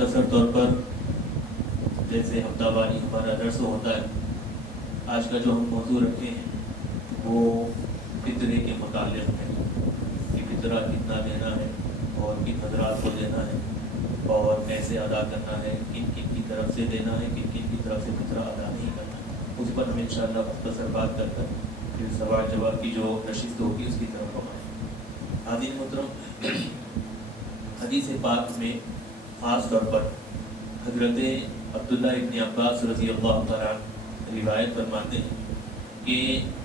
مختصر طور پر جیسے ہفتہ واری ہمارا درس ہوتا ہے، آج کا جو ہم موضوع رکھے ہیں وہ فطرے کے متعلق ہے کہ فطرہ کتنا دینا ہے اور کن حضرات کو دینا ہے اور کیسے ادا کرنا ہے، کن کن کی طرف سے دینا ہے، کن کن کی طرف سے فطرہ ادا نہیں کرنا ہے۔ اس پر ہم انشاءاللہ مختصر بات کر کر پھر سوال جواب کی جو نشست ہوگی اس کی طرف ہم آئیں۔ حاضرین محترم، حدیث پاک میں خاص طور پر حضرت عبداللہ ابن عباس رضی اللہ تعالیٰ روایت فرماتے ہیں کہ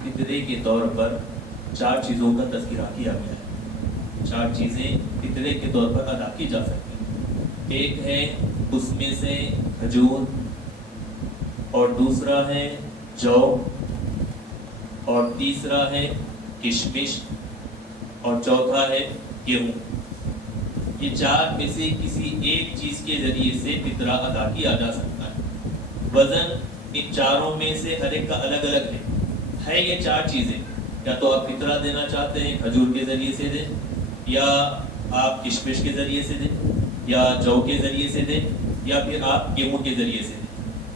فطرے کے طور پر 4 چیزوں کا تذکرہ کیا گیا ہے۔ 4 چیزیں فطرے کے طور پر ادا کی جا سکتی ہیں۔ ایک ہے اس میں سے کھجور، اور دوسرا ہے جو، اور تیسرا ہے کشمش، اور چوتھا ہے گیہوں۔ یہ 4 میں سے کسی ایک چیز کے ذریعے سے فطرہ ادا کیا جا سکتا ہے۔ وزن ان 4 میں سے ہر ایک کا الگ الگ ہے یہ 4 چیزیں، یا تو آپ فطرہ دینا چاہتے ہیں کھجور کے ذریعے سے دیں، یا آپ کشمش کے ذریعے سے دیں، یا جو کے ذریعے سے دیں، یا پھر آپ گیہوں کے ذریعے سے دیں۔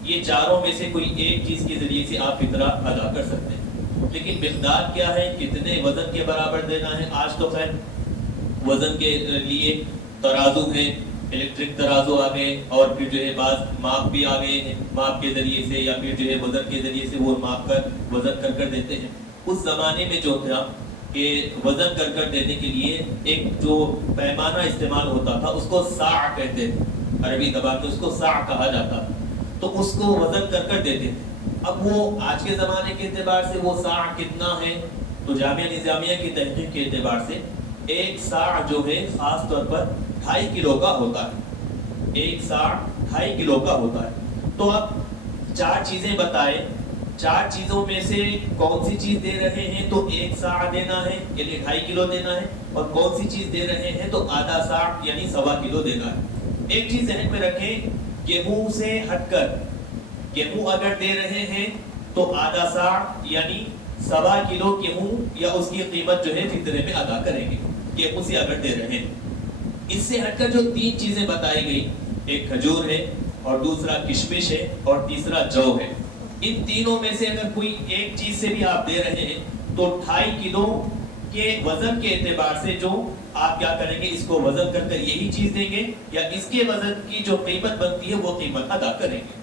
یہ 4 میں سے کوئی ایک چیز کے ذریعے سے آپ فطرہ ادا کر سکتے ہیں، لیکن مقدار کیا ہے، کتنے وزن کے برابر دینا ہے۔ آج تو خیر وزن کے لیے ترازو ہے، الیکٹرک ترازو آ گئے، اور پھر جو ہے بعض ماپ بھی آ گئے ہیں، ماپ کے ذریعے سے یا پھر جو ہے وزن کے ذریعے سے وہ ماپ کر وزن کر دیتے ہیں۔ اس زمانے میں جو تھا کہ وزن کر دینے کے لیے ایک جو پیمانہ استعمال ہوتا تھا اس کو صاع کہتے تھے، عربی زبان میں اس کو صاع کہا جاتا تھا، تو اس کو وزن کر دیتے تھے۔ اب وہ آج کے زمانے کے اعتبار سے وہ صاع کتنا ہے، تو جامعہ نظامیہ کی تحقیق کے اعتبار سے ایک صاع جو ہے خاص طور پر 2.5 کلو کا ہوتا ہے۔ ایک صاع 2.5 کلو کا ہوتا ہے۔ تو اب 4 چیزیں بتائیں، 4 چیزوں میں سے کون سی چیز دے رہے ہیں تو 1 صاع دینا ہے یعنی 2.5 کلو دینا ہے، اور کون سی چیز دے رہے ہیں تو آدھا صاع یعنی 1.25 کلو دینا ہے۔ ایک چیز ذہن میں رکھیں، گیہوں سے ہٹ کر گیہوں اگر دے رہے ہیں تو آدھا صاع یعنی 1.25 کلو گیہوں یا اس کی قیمت جو ہے فطرے میں ادا کریں گے، گیہوں سے اگر دے رہے ہیں۔ اس سے ہٹ کر جو 3 چیزیں بتائی گئی، ایک کھجور ہے، اور دوسرا کشمش ہے، اور تیسرا جو ہے، ان تینوں میں سے اگر کوئی ایک چیز سے بھی آپ دے رہے ہیں تو 2.5 کلو کے وزن کے اعتبار سے جو آپ کیا کریں گے، اس کو وزن کر یہی چیز دیں گے، یا اس کے وزن کی جو قیمت بنتی ہے وہ قیمت ادا کریں گے۔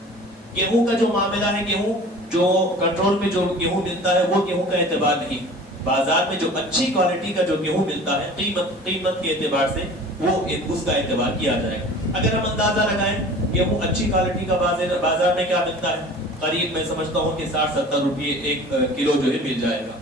گیہوں کا جو معاملہ ہے، گیہوں جو کنٹرول میں جو گیہوں ملتا ہے وہ گیہوں کا اعتبار نہیں، بازار میں جو اچھی کوالٹی کا جو گیہوں ملتا ہے قیمت کے اعتبار سے وہ اس کا اعتبار کیا جائے گا۔ اگر ہم اندازہ لگائیں گیہوں اچھی کوالٹی کا بازار میں کیا ملتا ہے، قریب میں سمجھتا ہوں کہ 60-70 روپے 1 کلو جو ہے مل جائے گا۔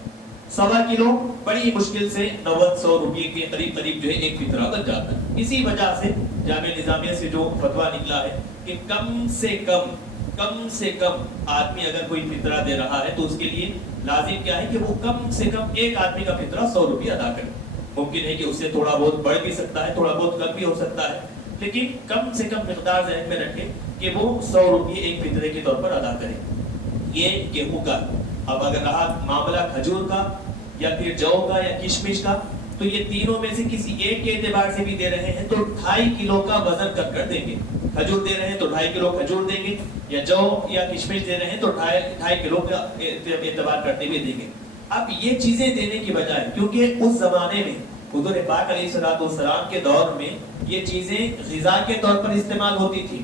1.25 کلو بڑی مشکل سے 90-100 روپے کے قریب جو ہے ایک فطرہ بن جاتا ہے۔ اسی وجہ سے جامعہ نظامیہ سے جو فتویٰ نکلا ہے کہ کم سے کم آدمی اگر کوئی فطرہ دے رہا ہے تو اس کے لیے لازم کیا ہے کہ وہ کم سے کم ایک آدمی کا فطرہ 100 روپے ادا کرے۔ ممکن ہے کہ اس سے تھوڑا بہت بڑھ بھی سکتا ہے، تھوڑا بہت کم بھی ہو سکتا ہے، لیکن کم سے کم مقدار ذہن میں رکھیں کہ وہ 100 روپے ایک فطرے کے طور پر ادا کرے۔ یہ گیہوں کا۔ اب اگر رہا معاملہ کھجور کا یا پھر جو کا یا کشمش کا، تو یہ تینوں میں سے کسی ایک کے اعتبار سے بھی دے رہے ہیں تو 2.5 کلو کا وزن کر دیں گے۔ کھجور دے رہے ہیں تو 2.5 کلو کھجور دیں گے، یا جو یا کشمش دے رہے ہیں تو 2.5 کلو کا اعتبار کرتے ہوئے دیں گے۔ اب یہ چیزیں دینے کی بجائے، کیونکہ اس زمانے میں حضور پاک علیہ السلام کے دور میں یہ چیزیں غذا کے طور پر استعمال ہوتی تھی۔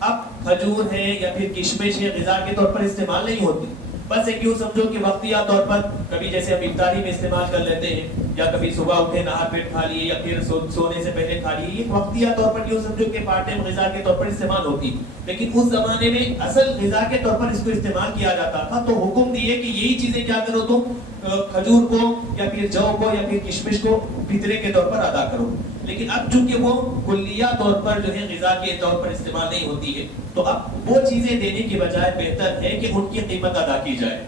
اب کھجور ہے یا پھر کشمش ہے غذا کے طور پر استعمال نہیں ہوتی، بس ایک یوں سمجھو کہ وقتیہ طور پر کبھی جیسے ہم افطاری میں استعمال کر لیتے ہیں، یا کبھی صبح اٹھے نہار پیٹ کھا لیے، یا پھر سونے سے پہلے کھا لیے، یہ وقتیہ طور پر یوں سمجھو کہ پارٹ ٹائم غذا کے طور پر استعمال ہوتی۔ لیکن اس زمانے میں اصل غذا کے طور پر اس کو استعمال کیا جاتا تھا، تو حکم دیے کہ یہی چیزیں کیا کرو تم کھجور کو یا پھر جو کو یا پھر کشمش کو فطرے کے طور پر ادا کرو۔ لیکن اب چونکہ وہ کلیہ طور پر جو ہے غذا کے طور پر استعمال نہیں ہوتی ہے، تو اب وہ چیزیں دینے کی بجائے بہتر ہے کہ ان کی قیمت ادا کی جائے۔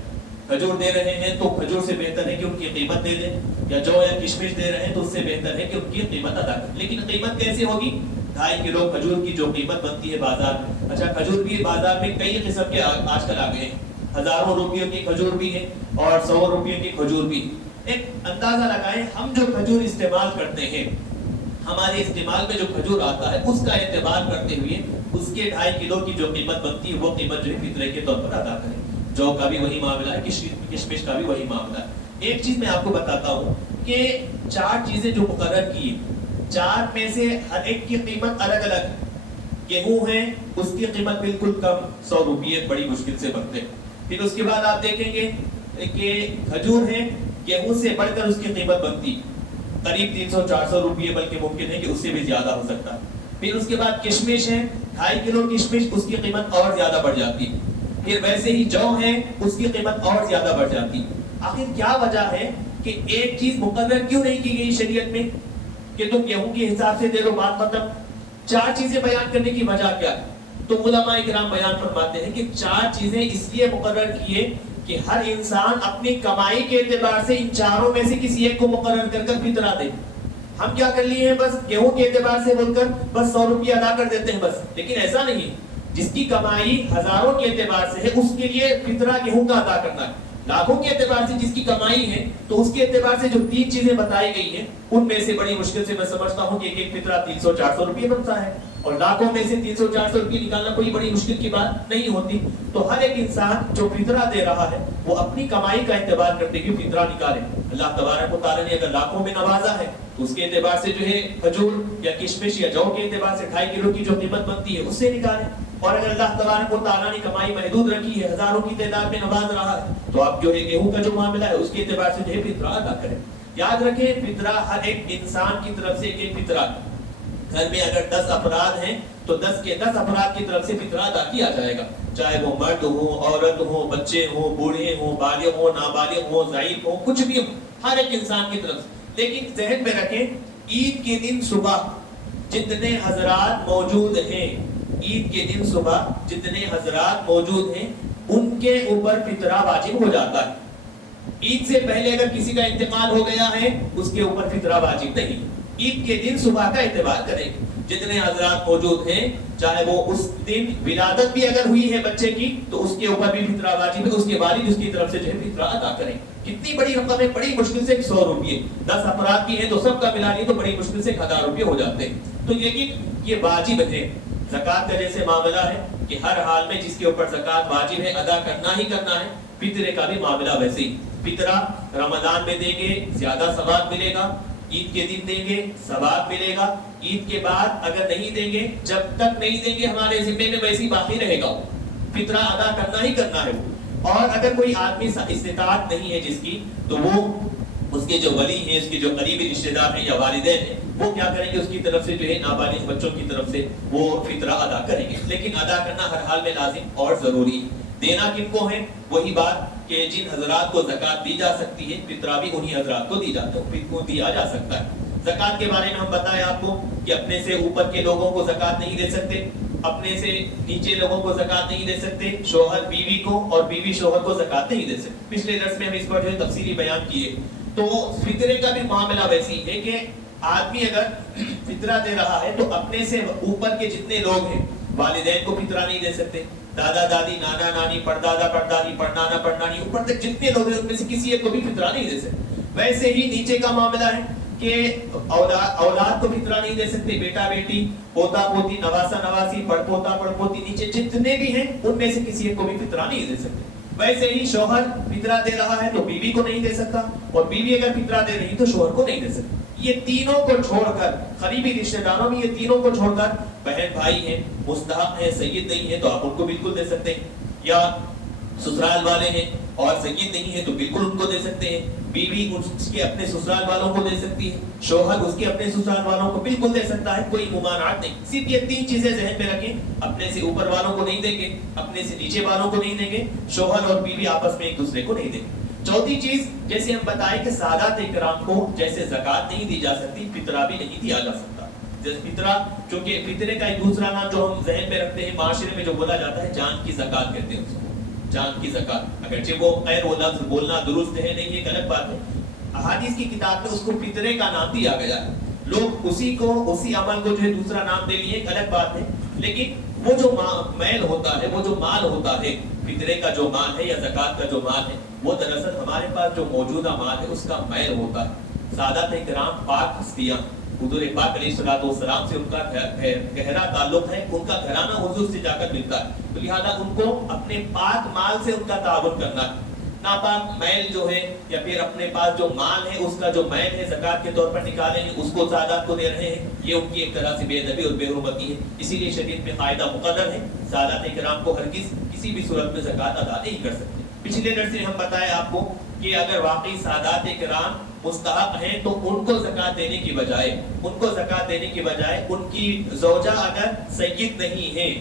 کھجور دے رہے ہیں تو کھجور سے بہتر ہے کہ ان کی قیمت دے دیں، یا جو یا کشمش دے رہے ہیں تو اس سے بہتر ہے کہ ان کی قیمت ادا کریں۔ لیکن قیمت کیسے ہوگی؟ 2.5 کلو کھجور کی جو قیمت بنتی ہے بازار میں، اچھا کھجور بھی بازار میں کئی قسم کے آج کل آ گئے ہیں، ہزاروں روپیوں کی کھجور بھی ہے اور 100 روپیوں کی کھجور بھی۔ ایک اندازہ لگائیں، ہم جو کھجور استعمال کرتے ہیں ہمارے استعمال میں جو کھجور آتا ہے اس کا اعتبار کرتے ہوئے اس کے 2.5 کلو کی جو قیمت بنتی ہے وہ قیمت جو ہے فطرے کے طور پر ادا کریں. جو کا بھی وہی معاملہ ہے, کشمش کا بھی وہی معاملہ ہے. ایک چیز میں آپ کو بتاتا ہوں کہ 4 چیزیں جو مقرر کی, 4 میں سے ہر ایک کی قیمت الگ الگ ہے. گیہوں ہے, اس کی قیمت بالکل کم, 100 روپیے بڑی مشکل سے بنتے. پھر اس کے بعد آپ دیکھیں گے کہ کھجور ہے, گیہوں سے بڑھ کر اس کی قیمت بنتی قریب 300-400 روپیے, بلکہ ممکن ہے کہ اس سے بھی زیادہ ہو سکتا. پھر اس کے بعد کشمش ہے, 2.5 کلو کشمش, اس کی قیمت اور زیادہ بڑھ جاتی. پھر ویسے ہی جو ہے, اس کی قیمت اور زیادہ بڑھ جاتی. آخر کیا وجہ ہے کہ ایک چیز مقرر کیوں نہیں کی گئی شریعت میں کہ تم گیہوں کے حساب سے دے دو, بات ختم. 4 چیزیں بیان کرنے کی وجہ کیا ہے؟ تو علماء کرام بیان فرماتے ہیں کہ 4 چیزیں اس لیے مقرر کیے کہ ہر انسان اپنی کمائی کے اعتبار سے ان 4 میں سے کسی ایک کو مقرر کر کر فطرہ دے. ہم کیا کر لیے ہیں, بس گیہوں کے اعتبار سے بول کر بس 100 روپیہ ادا کر دیتے ہیں بس. لیکن ایسا نہیں ہے. جس کی کمائی ہزاروں کے اعتبار سے ہے اس کے لیے فطرہ گیہوں کا ادا کرنا ہے. لاکھوں کے اعتبار سے جس کی کمائی ہے تو اس کے اعتبار سے جو 3 چیزیں بتائی گئی ہیں ان میں سے بڑی مشکل سے میں سمجھتا ہوں کہ ایک فطرہ 300-400 روپیے بنتا ہے, اور لاکھوں میں سے 300-400 روپیے نکالنا کوئی بڑی مشکل کی بات نہیں ہوتی. تو ہر ایک انسان جو فطرہ دے رہا ہے وہ اپنی کمائی کا اعتبار کرتے ہوئے فطرہ نکالے. اللہ تبارک و تعالی نے اگر لاکھوں میں نوازا ہے تو اس کے اعتبار سے جو ہے کھجور یا کشمش یا جو کے اعتبار سے 2.5 کلو کی جو قیمت بنتی ہے اس سے نکالے. اور اگر اللہ تبارک و تعالی نے کمائی محدود رکھی ہے, ہزاروں کی تعداد میں نواز رہا ہے, تو آپ جو ہے گیہوں کا جو معاملہ ہے اس کے اعتبار سے جو ہے فطرہ ادا کریں. یاد رکھیں فطرہ ہر ایک انسان کی طرف سے ایک فطرہ. گھر میں اگر 10 افراد ہیں تو 10 کے 10 افراد کی طرف سے فطرہ ادا کیا جائے گا, چاہے وہ مرد ہو, عورت ہو, بچے ہوں, بوڑھے ہوں, بالغ ہوں, نابالغ ہوں, ضعیف ہوں, کچھ بھی ہو, ہر ایک انسان کی طرف سے. لیکن ذہن میں رکھیں عید کے دن صبح جتنے حضرات موجود ہیں, عید کے دن صبح جتنے حضرات موجود ہیں ان کے اوپر فطرہ واجب ہو جاتا ہے. عید سے پہلے اگر کسی کا انتقال ہو گیا ہے اس کے اوپر فطرہ واجب نہیں. عید کے دن صبح کا اعتبار کریں. جتنے حضرات موجود ہیں, چاہے وہ اس دن ولادت بھی اگر ہوئی ہے بچے کی تو اس کے اوپر بھی فطرہ واجب ہے, اس کے والد اس کی طرف سے جو ہے فطرہ ادا کریں. کتنی بڑی رقم ہے, بڑی مشکل سے 100 روپیے. 10 افراد کی ہیں تو سب کا ملا لیے تو بڑی مشکل سے 1000 روپیے ہو جاتے ہیں. تو یہ واجب ہے. زکات کا جیسے معاملہ ہے کہ ہر حال میں جس کے اوپر زکات واجب ہے ادا کرنا ہی کرنا ہے, فطرے کا بھی معاملہ ویسے ہی. فطرہ رمضان میں دیں گے زیادہ ثواب ملے گا, عید کے دن دیں گے ثواب ملے گا, عید کے بعد اگر نہیں دیں گے, جب تک نہیں دیں گے ہمارے ذمے میں ویسے ہی باقی رہے گا. فطرہ ادا کرنا ہی کرنا ہے وہ. اور اگر کوئی آدمی استطاعت نہیں ہے جس کی, تو وہ اس کے جو ولی ہیں, اس کے جو قریبی رشتہ دار ہیں یا والدین ہیں, وہ کیا کریں گے, اس کی طرف سے جو ہے نابالغ بچوں کی طرف سے وہ فطرہ ادا کریں گے. لیکن ادا کرنا ہر حال میں لازم اور ضروری ہے. دینا کن کو ہے, وہی بات کہ جن حضرات کو زکات دی جا سکتی ہے فطرہ بھی انہی حضرات کو دیا جا سکتا ہے. زکات کے بارے میں ہم بتائیں آپ کو کہ اپنے سے اوپر کے لوگوں کو زکات نہیں دے سکتے, اپنے سے نیچے لوگوں کو زکات نہیں دے سکتے, شوہر بیوی کو اور بیوی شوہر کو زکات نہیں دے سکتے. پچھلے درس میں ہم اس پر جو ہے تفصیلی بیان کیے. تو فطرے کا بھی معاملہ ویسی ہے کہ آدمی اگر فطرہ دے رہا ہے تو اپنے سے اوپر کے جتنے لوگ ہیں, والدین کو فطرہ نہیں دے سکتے, دادا دادی, نانا نانی, پردادا پردادی, پڑنانا پڑنانی, اوپر تک جتنے لوگ ہیں ان میں سے کسی ایک کو بھی فطرہ نہیں دے سکتے. ویسے ہی نیچے کا معاملہ ہے کہ اولاد کو فطرہ نہیں دے سکتے, بیٹا بیٹی, پوتا پوتی, نواسا نواسی, پڑ پوتا پڑ پوتی, نیچے جتنے بھی ہیں ان میں سے کسی ایک کو بھی فطرہ نہیں دے سکتے. ویسے ہی شوہر فطرہ دے رہا ہے تو بیوی کو نہیں دے سکتا, اور بیوی اگر فطرہ دے رہی تو شوہر کو نہیں دے سکتا. یہ تینوں کو چھوڑ کر, قریبی رشتہ داروں میں یہ تینوں کو چھوڑ کر بہن بھائی ہیں, مستحق ہیں, سید نہیں ہے تو آپ ان کو بالکل دے سکتے ہیں, یا سسرال والے ہیں اور سید نہیں ہے تو بالکل ان کو دے سکتے ہیں. بیوی اس کے اپنے سسرال والوں کو دے سکتی ہے, شوہر اس کے اپنے سسرال والوں کو بالکل دے سکتا ہے, کوئی ممانعت نہیں. صرف یہ 3 چیزیں ذہن میں رکھیں, اپنے سے اوپر والوں کو نہیں دیں گے, اپنے سے نیچے والوں کو نہیں دیں گے, شوہر اور بیوی آپس میں ایک دوسرے کو نہیں دیں گے. چوتھی چیز جیسے ہم بتائیں کہ سادات اکرام کو جیسے زکات نہیں دی جا سکتی, فطرہ بھی نہیں دیا جا سکتا. فطرہ چونکہ فطرے کا ایک دوسرا نام جو ہم ذہن میں رکھتے ہیں معاشرے میں جو بولا جاتا ہے, جان کی زکات کہتے ہیں اس کو, جان کی زکات. اگرچہ وہ خیر وہ لفظ بولنا درست ہے نہیں, ایک الگ بات ہے. احادیث کی کتاب میں اس کو فطرے کا نام دیا گیا ہے, لوگ اسی عمل کو جو ہے دوسرا نام دے لیے, ایک الگ بات ہے. لیکن وہ جو میل ہوتا ہے, وہ جو مال ہوتا ہے, فطرے کا جو مال ہے یا زکات کا جو مال ہے, وہ دراصل ہمارے پاس جو موجودہ مال ہے اس کا میل ہوتا ہے. سادات اکرام پاک ہستیاں, حضور پاک علیہ السلام سے ان کا گہرا تعلق ہے، ان کا گھرانہ حضور سے جا کر ملتا ہے، تو لہٰذا ان کو اپنے پاک مال سے ان کا تعاون کرنا ہے۔ ناپاک میل جو ہے یا پھر اپنے پاس جو مال ہے اس کا جو میل ہے زکوٰۃ کے طور پر نکالیں گے، اس کو سادات کو دے رہے ہیں، یہ ان کی ایک طرح سے بے ادبی اور بے حرمتی ہے۔ اسی لیے شریعت میں قاعدہ مقرر ہے، سادات کرام کو ہرگز کسی بھی صورت میں زکوٰۃ ادا نہیں کر سکتے۔ پچھلے درس میں ہم بتائے آپ کو کہ اگر واقعی سادات کرام مستحق ہیں تو ان کو زکوٰۃ دینے کی بجائے ان کی زوجہ اگر سید نہیں ہے،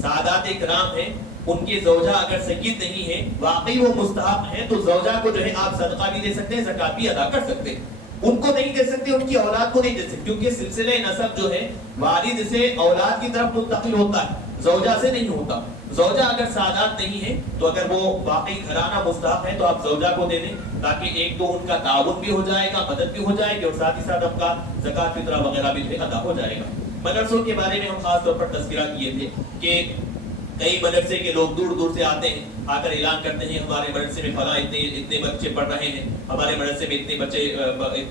سادات کرام ہیں، ان کی زوجہ اگر سید نہیں ہے، واقعی وہ مستحق ہیں، تو زوجہ کو جو ہے آپ صدقہ بھی دے سکتے ہیں، زکوٰۃ بھی ادا کر سکتے ہیں۔ ان کو نہیں دے سکتے، ان کی اولاد کو نہیں دے سکتے، کیونکہ سلسلہ نسب جو ہے والد سے اولاد کی طرف منتقل ہوتا ہے، زوجہ سے نہیں ہوتا۔ زوجہ اگر سادات نہیں ہے تو اگر وہ واقعی گھرانہ مستحق ہے تو آپ زوجہ کو دے دیں، تاکہ ایک تو ان کا تعاون بھی ہو جائے گا، مدد بھی ہو جائے گی، اور ساتھ ہی ساتھ آپ کا زکوٰۃ فطرہ وغیرہ بھی ادا ہو جائے گا۔ مدرسوں کے بارے میں ہم خاص طور پر تذکرہ کیے تھے کہ کئی مدرسے کے لوگ دور دور سے آتے ہیں، آ کر اعلان کرتے ہیں ہمارے مدرسے میں فلاں اتنے بچے پڑھ رہے ہیں، ہمارے مدرسے میں اتنے بچے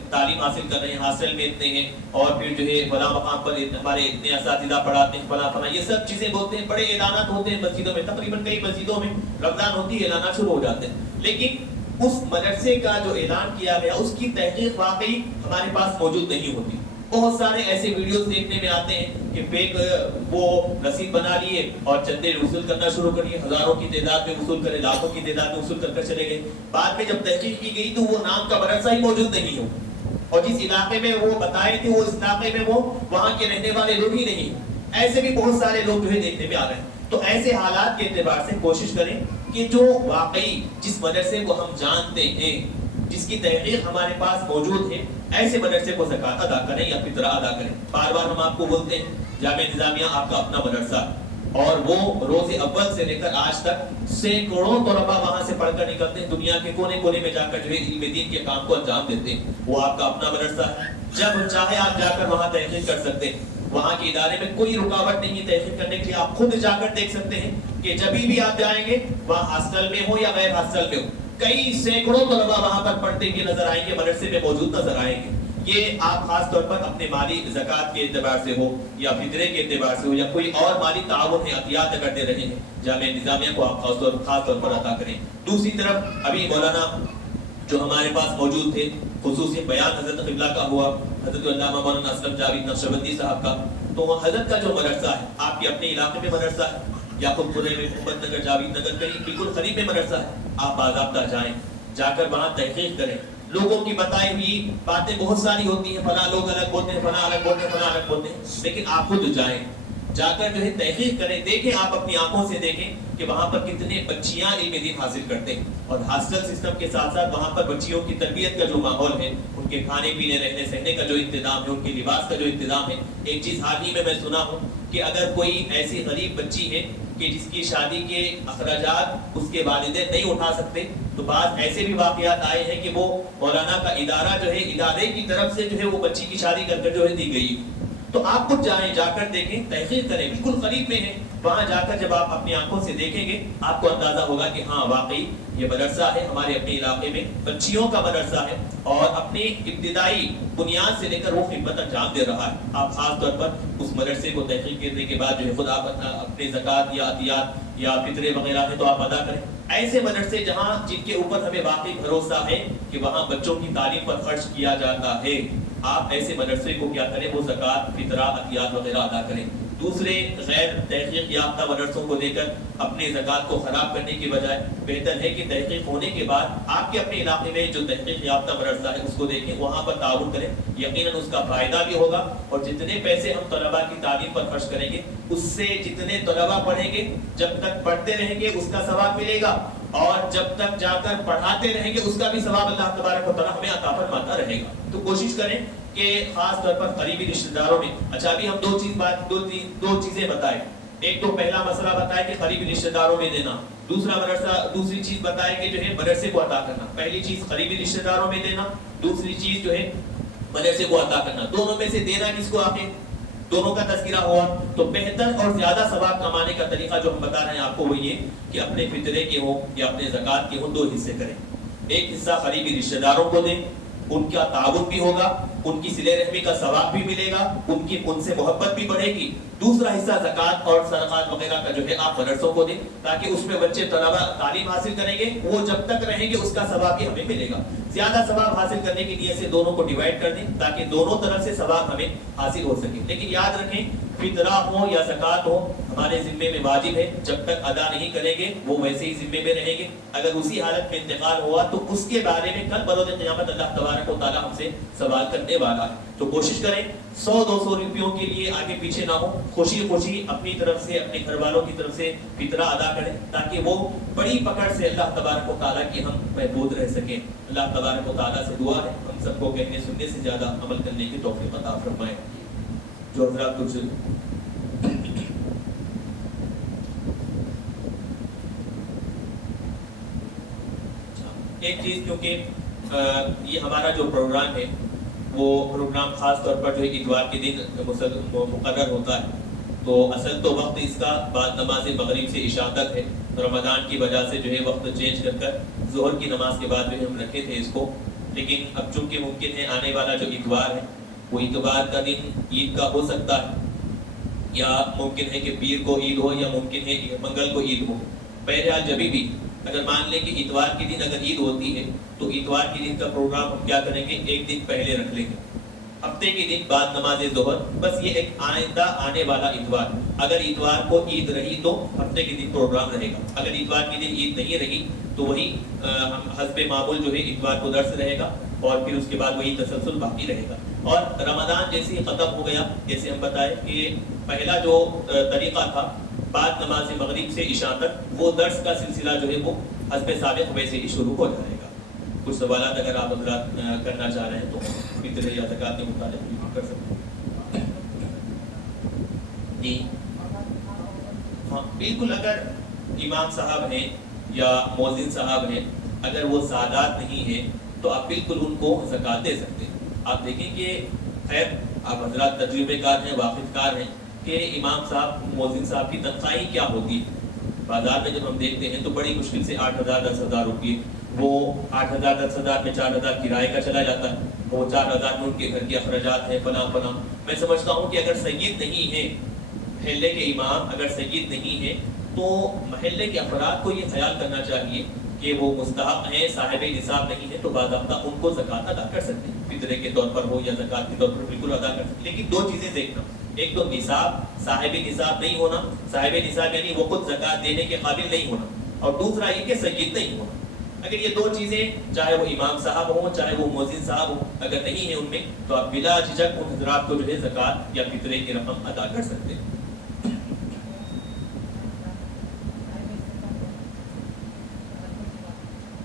تعلیم حاصل کر رہے ہیں، ہاسٹل میں اتنے ہیں، اور پھر جو ہے فلاں مقام پر ہمارے اتنے اساتذہ پڑھاتے ہیں، فلاں یہ سب چیزیں بولتے ہیں، بڑے اعلانات ہوتے ہیں مسجدوں میں، تقریباً کئی مسجدوں میں رمضان ہوتی ہے اعلانات شروع ہو جاتے ہیں، لیکن اس مدرسے کا جو اعلان کیا گیا اس کی تحقیق واقعی ہمارے پاس موجود نہیں ہوتی۔ بہت سارے ایسے ویڈیوز دیکھنے میں آتے ہیں کہ فیک وہ رسید بنا لیے اور چندے وصول کرنا شروع کر دیے، ہزاروں کی تعداد میں وصول کرے، لاکھوں کی تعداد میں وصول کر کر چلے گئے۔ بعد میں جب تحقیق کی گئی تو وہ نام کا مدرسہ ہی موجود نہیں ہو، اور جس علاقے میں وہ بتائے تھے وہ اس علاقے میں وہ وہاں کے رہنے والے لوگ ہی نہیں۔ ایسے بھی بہت سارے لوگ جو ہے دیکھنے میں آ رہے ہیں۔ تو ایسے حالات کے اعتبار سے کوشش کریں کہ جو واقعی جس مدرسے کو ہم جانتے ہیں، جس کی تحقیق ہمارے پاس موجود ہے، ایسے مدرسے کو زکوٰۃ ادا کریں یا فطرہ ادا کریں۔ بار بار ہم آپ کو بولتے ہیں جامعہ نظامیہ آپ کا اپنا مدرسہ، اور وہ روز اول سے لے کر آج تک سینکڑوں طلباء وہاں سے پڑھ کر نکلتے ہیں، دنیا کے کونے کونے میں جا کر جو ہے علم دین کے کام کو انجام دیتے ہیں۔ وہ آپ کا اپنا مدرسہ ہے، جب چاہے آپ جا کر وہاں تحقیق کر سکتے ہیں، وہاں کے ادارے میں کوئی رکاوٹ نہیں ہے تحقیق کرنے کے لیے۔ آپ خود جا کر دیکھ سکتے ہیں کہ جب بھی آپ جائیں گے، وہاں ہاسٹل میں ہو یا غیر ہاسٹل میں ہو، کئی سینکڑوں طلباء وہاں پر پڑھتے ہوئے نظر آئیں گے، مدرسے میں موجود نظر آئیں گے۔ یہ آپ خاص طور پر اپنے مالی زکوٰۃ کے اعتبار سے ہو یا فطرے کے اعتبار سے ہو یا کوئی اور مالی تعاون ہے، عطیات اگر دے رہے ہیں، جامعہ نظامیہ کو آپ خاص طور پر عطا کریں۔ دوسری طرف ابھی مولانا جو ہمارے پاس موجود تھے، خصوصی بیان حضرت قبلہ کا ہوا، حضرت علامہ مولانا اسلم جاوید نقشبندی صاحب کا، تو حضرت کا جو مدرسہ ہے، آپ کے اپنے علاقے میں مدرسہ ہے، یعقوب پورے میں، محمد نگر، جاوید نگر میں بالکل قریب میں مدرسہ ہے، آپ باضابطہ جائیں، جا کر وہاں تحقیق کریں۔ لوگوں کی بتائی ہوئی باتیں بہت ساری ہوتی ہیں، فلاں لوگ الگ بولتے ہیں، فلاں الگ بولتے ہیں، فلاں الگ بولتے ہیں، لیکن آپ خود جائیں، جا کر جو ہے تحقیق کریں، دیکھیں، آپ اپنی آنکھوں سے دیکھیں کہ وہاں پر کتنے بچیاں علم دین حاصل کرتے ہیں، اور ہاسٹل سسٹم کے ساتھ ساتھ وہاں پر بچیوں کی تربیت کا جو ماحول ہے، ان کے کھانے پینے، رہنے سہنے کا جو انتظام ہے، ان کے لباس کا جو انتظام ہے۔ ایک چیز حال ہی میں سنا ہوں کہ اگر کوئی ایسی غریب بچی ہے کہ جس کی شادی کے اخراجات اس کے والدین نہیں اٹھا سکتے، تو بعض ایسے بھی واقعات آئے ہیں کہ وہ مولانا کا ادارہ جو ہے، ادارے کی طرف سے جو ہے وہ بچی کی شادی کر جو ہے دی گئی۔ تو آپ خود جائیں، جا کر دیکھیں، تحقیق کریں، بالکل قریب میں ہے، وہاں جا کر جب آپ اپنی آنکھوں سے دیکھیں گے آپ کو اندازہ ہوگا کہ ہاں واقعی یہ مدرسہ ہے، ہمارے اپنے علاقے میں بچیوں کا مدرسہ ہے، اور اپنی ابتدائی بنیاد سے لے کر وہ خدمت انجام دے رہا ہے۔ آپ خاص طور پر اس مدرسے کو تحقیق کرنے کے بعد جو ہے خود آپ اپنے زکوٰۃ یا عطیات یا فطرے وغیرہ ہے تو آپ ادا کریں۔ ایسے مدرسے جہاں جن کے اوپر ہمیں واقعی بھروسہ ہے کہ وہاں بچوں کی تعلیم پر خرچ کیا جاتا ہے، آپ ایسے مدرسے کو کیا کریں، وہ زکوٰۃ، فطرہ، عطیات وغیرہ ادا کریں۔ دوسرے غیر تحقیق یافتہ مدرسوں کو دے کر اپنے زکوٰۃ کو خراب کرنے کی بجائے بہتر ہے کہ تحقیق ہونے کے بعد آپ کے اپنے علاقے میں جو تحقیق یافتہ مدرسہ ہے اس کو دیکھیں، وہاں پر تعاون کریں، یقیناً اس کا فائدہ بھی ہوگا، اور جتنے پیسے ہم طلباء کی تعلیم پر خرچ کریں گے، اس سے جتنے طلباء پڑھیں گے، جب تک پڑھتے رہیں گے اس کا ثواب ملے گا، اور جب تک جا کر پڑھاتے رہیں گے اس کا بھی ثواب اللہ تبارک و تعالیٰ ہمیں عطا فرماتا رہے گا۔ تو کوشش کریں کہ خاص طور پر قریبی رشتہ داروں میں، اچھا ابھی ہم دو چیزیں بتائیں، ایک تو پہلا مسئلہ بتائے کہ قریبی رشتہ داروں میں دینا، دوسری چیز بتائے کہ جو ہے مدرسے کو عطا کرنا۔ پہلی چیز قریبی رشتہ داروں میں دینا، دوسری چیز جو ہے مدرسے کو عطا کرنا۔ دونوں میں سے دینا کس کو آخر دونوں کا تذکرہ ہوا، تو بہتر اور زیادہ ثواب کمانے کا طریقہ جو ہم بتا رہے ہیں آپ کو وہ یہ کہ اپنے فطرے کے ہوں یا اپنے زکوٰۃ کے ہوں، دو حصے کریں۔ ایک حصہ قریبی رشتہ داروں کو دیں، ان کا تعاون بھی ہوگا، ان کی صلہ رحمی کا ثواب بھی ملے گا، ان سے محبت بھی بڑھے گی۔ دوسرا حصہ زکوٰۃ اور صدقات وغیرہ کا جو ہے آپ مدرسوں کو دیں، تاکہ اس میں بچے طلبہ تعلیم حاصل کریں گے، وہ جب تک رہیں گے اس کا ثواب بھی ہمیں ملے گا۔ زیادہ ثواب حاصل کرنے کی نیت سے دونوں کو ڈیوائڈ کر دیں، تاکہ دونوں طرف سے ثواب ہمیں حاصل ہو سکے۔ لیکن یاد رکھیں، فطرہ ہو یا زکوٰۃ ہو ہمارے ذمے میں واجب ہے، جب تک ادا نہیں کریں گے وہ ویسے ہی ذمے میں رہیں گے۔ اگر اسی حالت میں انتقال ہوا تو اس کے بارے میں کل بروز قیامت اللہ تبارک و تعالیٰ ہم سے سوال کرنے والا ہے۔ تو کوشش کریں 100-200 روپیوں کے لیے آگے پیچھے نہ ہو، خوشی خوشی اپنی طرف سے اپنے گھر والوں کی طرف سے فطرہ ادا کریں، تاکہ وہ بڑی پکڑ سے اللہ تبارک و تعالیٰ کی ہم محفوظ رہ سکیں۔ اللہ تبارک و تعالیٰ سے دعا ہے ہم سب کو کہنے سننے سے زیادہ عمل کرنے کی توفیق عطا فرمائے۔ جو حضرات کچھ ایک چیز، کیونکہ یہ ہمارا جو پروگرام ہے وہ پروگرام خاص طور پر جو ہے اتوار کے دن مقرر ہوتا ہے، تو اصل تو وقت اس کا بعد نماز مغرب سے عشاء تک ہے۔ رمضان کی وجہ سے جو ہے وقت چینج کر ظہر کی نماز کے بعد جو ہے ہم رکھے تھے اس کو، لیکن اب چونکہ ممکن ہے آنے والا جو اتوار ہے وہ اتوار کا دن عید کا ہو سکتا ہے، یا ممکن ہے کہ پیر کو عید ہو، یا ممکن ہے کہ منگل کو عید ہو۔ بہرحال جبھی بھی اگر مان لیں کہ اتوار کے دن اگر عید ہوتی ہے تو اتوار کے دن کا پروگرام ہم کیا کریں گے، ایک دن پہلے رکھ لیں گے، ہفتے کے دن بعد نماز ظہر، بس یہ ایک آئندہ آنے والا اتوار۔ اگر اتوار کو عید رہی تو ہفتے کے دن پروگرام رہے گا، اگر اتوار کے دن عید نہیں رہی تو وہی حسب معمول جو ہے اتوار کو درس رہے گا، اور پھر اس کے بعد وہی تسلسل باقی رہے گا۔ اور رمضان جیسے ہی ختم ہو گیا، جیسے ہم بتائے کہ پہلا جو طریقہ تھا بعد نماز مغرب سے عشاء تک، وہ درس کا سلسلہ جو ہے وہ حسب سابق ویسے ہی شروع ہو جائے گا۔ کچھ سوالات اگر آپ حضرات کرنا چاہ رہے ہیں تو فطرے یا زکوٰۃ کے متعلق بھی کر سکتے ہیں۔ جی ہاں بالکل، اگر امام صاحب ہیں یا مؤذن صاحب ہیں، اگر وہ سادات نہیں ہیں تو آپ بالکل ان کو زکوٰۃ دے سکتے ہیں۔ آپ دیکھیں کہ خیر آپ حضرات تجربے کار ہیں، واقف کار ہیں کہ امام صاحب مؤذن صاحب کی تنخواہیں کیا ہوتی ہے۔ بازار میں جب ہم دیکھتے ہیں تو بڑی مشکل سے 8,000-10,000 روپئے، وہ 8,000-10,000 میں 4,000 کرائے کا چلا جاتا ہے، وہ 4,000 میں ان کے گھر کے اخراجات ہیں فلاں فلاں۔ میں سمجھتا ہوں کہ اگر سید نہیں ہے محلے کے امام، اگر سید نہیں ہے تو محلے کے افراد کو یہ خیال کرنا چاہیے کہ وہ مستحق ہیں، صاحب نصاب نہیں ہے، تو باضابطہ ان کو زکوٰۃ ادا کر سکتے ہیں، فطرے کے طور پر ہو یا زکوٰۃ کے طور پر بالکل ادا کر سکتے ہیں۔ لیکن دو چیزیں دیکھنا، ایک تو نصاب، صاحب نصاب نہیں ہونا، صاحب نصاب یعنی وہ خود زکوٰۃ دینے کے قابل نہیں ہونا، اور دوسرا یہ کہ سید نہیں ہونا۔ اگر یہ دو چیزیں، چاہے وہ امام صاحب ہوں چاہے وہ مؤذن صاحب ہوں، اگر نہیں ہے ان میں، تو آپ بلا جھجک ان حضرات کو جو ہے زکوٰۃ یا فطرے کی رقم ادا کر سکتے ہیں۔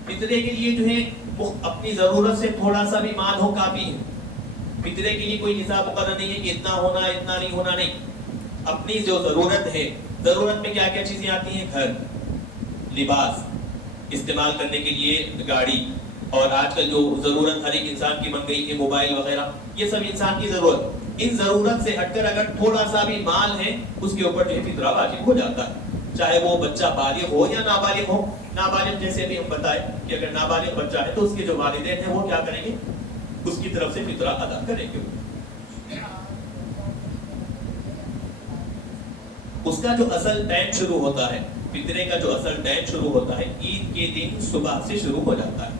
فطرے کے لیے جو ہے وہ اپنی ضرورت سے تھوڑا سا بھی مال ہو کافی ہے۔ فطرے کے لیے کوئی نصاب مقرر نہیں ہے کہ اتنا ہونا اتنا نہیں ہونا، نہیں، اپنی جو ضرورت ہے، ضرورت میں کیا کیا چیزیں آتی ہیں، گھر، لباس، استعمال کرنے کے لیے گاڑی، اور آج کل جو ضرورت ہر ایک انسان کی بن گئی ہے، موبائل وغیرہ، یہ سب انسان کی ضرورت۔ ان ضرورت سے ہٹ کر اگر تھوڑا سا بھی مال ہے اس کے اوپر جو ہے فطرہ واجب ہو جاتا ہے، چاہے وہ بچہ بالغ ہو یا نابالغ ہو۔ نابالغ جیسے ابھی ہم بتائے کہ اگر نابالغ بچہ ہے تو اس کے جو والدین ہیں وہ کیا کریں گے، اس کی طرف سے فطرہ ادا کریں گے۔ اس کا جو اصل ٹائم شروع ہوتا ہے، فطرے کا جو اصل ٹائم شروع ہوتا ہے عید کے دن صبح سے شروع ہو جاتا ہے۔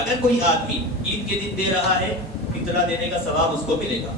اگر کوئی آدمی عید کے دن دے رہا ہے، فطرہ دینے کا ثواب اس کو ملے گا،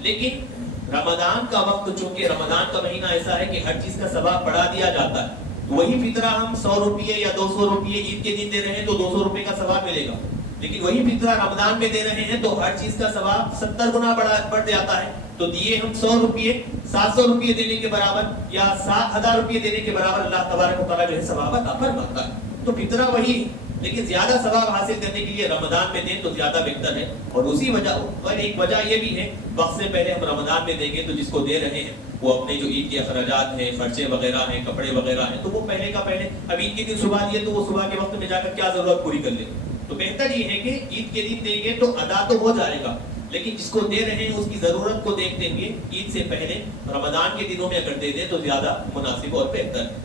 لیکن رمضان کا وقت، چونکہ رمضان کا مہینہ ایسا ہے کہ ہر چیز کا ثواب بڑھا دیا جاتا ہے، وہی فطرہ ہم 100 روپئے یا 200 روپئے عید کے دن دے رہے ہیں تو 200 روپئے کا ثواب ملے گا، لیکن وہی فطرہ رمضان میں دے رہے ہیں تو ہر چیز کا ثواب 70 گنا بڑھ جاتا ہے۔ تو دیے ہم 100 روپئے، 700 روپئے دینے کے برابر یا 7,000 روپئے دینے کے برابر اللہ تبارک و تعالیٰ جو ہے ثواب عطا فرماتا ہے۔ تو فطرہ وہی، لیکن زیادہ ثواب حاصل کرنے کے لیے رمضان میں دیں تو زیادہ بہتر ہے، اور اسی وجہ، اور ایک وجہ یہ بھی ہے، وقت سے پہلے ہم رمضان میں دیں گے تو جس کو دے رہے ہیں وہ اپنے جو عید کے اخراجات ہیں، خرچے وغیرہ ہیں، کپڑے وغیرہ ہیں، تو وہ پہلے کا پہلے، اب عید کے دن صبح دیے تو وہ صبح کے وقت میں جا کر کیا ضرورت پوری کر لیں۔ تو بہتر یہ ہے کہ عید کے دن دیں گے تو ادا تو ہو جائے گا، لیکن جس کو دے رہے ہیں اس کی ضرورت کو دیکھتے ہوئے عید سے پہلے رمضان کے دنوں میں اگر دے دیں تو زیادہ مناسب اور بہتر ہے۔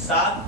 7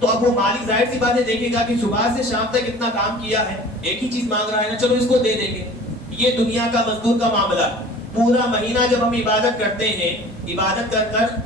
تو اب وہ مالک ظاہر سی بات ہے دیکھے گا کہ صبح سے شام تک اتنا کام کیا ہے، ایک ہی چیز مانگ رہا ہے نا، چلو اس کو دے دیں گے. یہ دنیا کا مزدور کا معاملہ. پورا مہینہ جب ہم عبادت کرتے ہیں، عبادت کر کر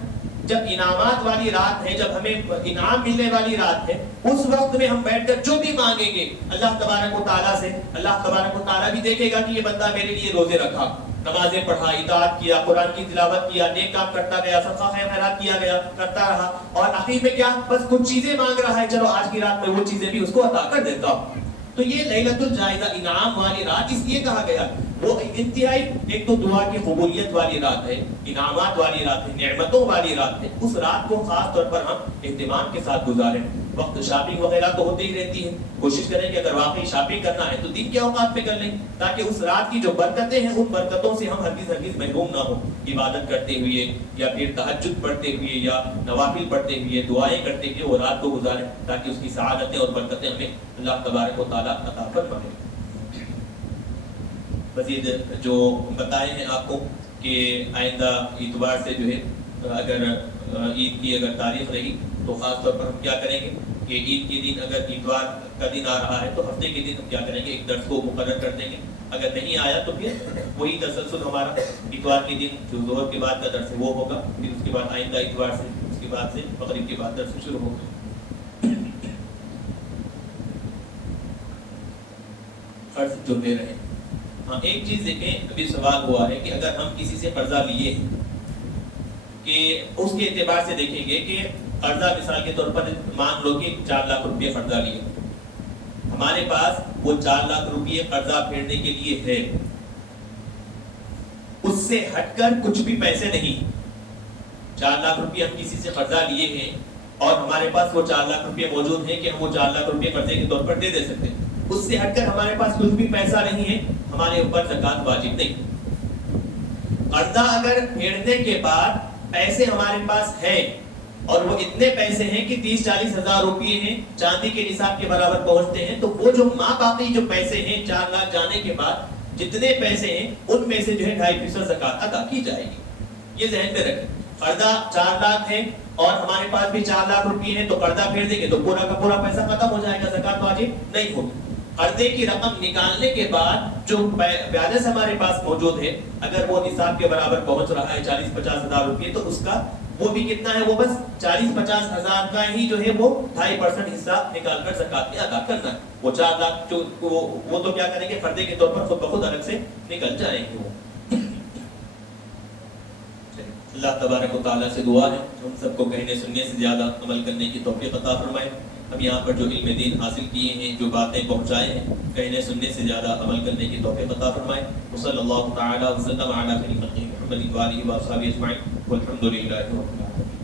جب انعامات والی رات ہے، جب ہمیں انعام ملنے والی رات ہے، اس وقت میں ہم بیٹھ کر جو بھی مانگیں گے اللہ تبارک و تعالیٰ سے، اللہ تبارک و تعالیٰ بھی دیکھے گا کہ یہ بندہ میرے لیے روزے رکھا، نمازیں پڑھا، اطاعت کیا، قرآن کی تلاوت کیا، نیک کام کرتا گیا، صدقہ خیرات کیا گیا، کرتا رہا، اور آخر میں کیا، بس کچھ چیزیں مانگ رہا ہے، چلو آج کی رات میں وہ چیزیں بھی اس کو عطا کر دیتا ہوں. تو یہ لیلۃ الجائزہ، انعام والی رات اس لیے کہا گیا، وہ انتہائی ایک تو دعا کی قبولیت والی رات ہے، انعامات والی رات ہے، نعمتوں والی رات ہے. اس رات کو خاص طور پر ہم اہتمام کے ساتھ گزاریں. وقت شاپنگ وغیرہ تو ہوتی ہی رہتی ہے، کوشش کریں کہ اگر واقعی شاپنگ کرنا ہے تو دن کے اوقات میں کر لیں، تاکہ اس رات کی جو برکتیں ہیں ان برکتوں سے ہم ہرگز محروم نہ ہوں. عبادت کرتے ہوئے یا پھر تہجد پڑھتے ہوئے یا نوافل پڑھتے ہوئے، دعائیں کرتے ہوئے وہ رات کو گزاریں، تاکہ اس کی سعادتیں اور برکتیں ہمیں اللہ تبارک و تعالیٰ عطا فرمائے. مزید جو بتائے ہیں آپ کو کہ آئندہ اتوار سے جو ہے اگر عید کی اگر تاریخ رہی تو خاص طور پر ہم کیا کریں گے کہ عید کے دن اگر اتوار کا دن آ رہا ہے تو ہفتے کے دن ہم کیا کریں گے، ایک درس کو مقرر کر دیں گے. اگر نہیں آیا تو پھر وہی تسلسل ہمارا، اتوار کے دن جو ظہر کے بعد کا درس ہے وہ ہوگا، پھر اس کے بعد آئندہ اتوار سے، اس کے بعد سے مغرب کے بعد درس شروع ہوگا. قرض جو لے رہے ہیں، ہاں ایک چیز دیکھیں، ابھی سوال ہوا ہے کہ اگر ہم کسی سے قرضہ لیے کہ اس کے اعتبار سے دیکھیں گے کہ قرضہ مثال کے طور پر مان لو کہ 4 لاکھ روپے قرضہ لیے، ہمارے پاس وہ 4 لاکھ روپے قرضہ پھیرنے کے لیے ہے، اس سے ہٹ کر کچھ بھی پیسے نہیں. 4 لاکھ روپے ہم کسی سے قرضہ لیے ہیں اور ہمارے پاس وہ 4 لاکھ روپے موجود ہیں کہ ہم وہ 4 لاکھ روپے قرضے کے طور پر دے سکتے ہیں، اس سے ہٹ کر ہمارے پاس کچھ بھی پیسہ نہیں ہے، ہمارے اوپر زکوٰۃ واجب نہیں. قرضہ اگر پھیرنے کے بعد پیسے ہمارے پاس ہیں اور وہ اتنے پیسے ہیں کہ 30-40 ہزار روپے ہیں، چاندی کے نصاب کے برابر پہنچتے ہیں، تو وہ جو باقی جو پیسے ہیں 4 لاکھ جانے کے بعد جتنے پیسے ہیں ان میں سے جو ہے 2.5% زکوٰۃ ادا کی جائے گی. یہ ذہن میں رکھیں. قرضہ 4 لاکھ ہے اور ہمارے پاس بھی 4 لاکھ روپے ہیں، تو قرضہ پھیر دیں گے تو پورا کا پورا پیسہ ختم ہو جائے گا، زکوٰۃ واجب نہیں ہوگی. قرضے کی رقم نکالنے کے بعد جو بیلنس ہمارے پاس موجود ہے، اگر وہ نصاب کے برابر پہنچ رہا ہے 40-50 ہزار روپے، تو اس کا وہ بھی کتنا ہے، وہ بس 40-50 ہزار کا ہی جو ہے وہ 2.5% حصہ نکال کر زکوٰۃ میں ادا کرنا ہے. وہ 4 لاکھ جو وہ تو کیا کریں گے، قرضے کے طور پر خود بخود الگ سے نکل جائیں گے. وہ اللہ تبارک و تعالیٰ سے دعا ہے ہم سب کو کہنے سننے سے زیادہ عمل کرنے کی توفیق عطا فرمائے. ہم یہاں پر جو علم دین حاصل کیے ہیں، جو باتیں پہنچائے ہیں، کہنے سننے سے زیادہ عمل کرنے کی توفیق عطا فرمائے. وصلی اللہ تعالی وسلم علی خیر خلقہ محمد و آلہ و صحبہ اجمعین والحمد للہ رب العالمین.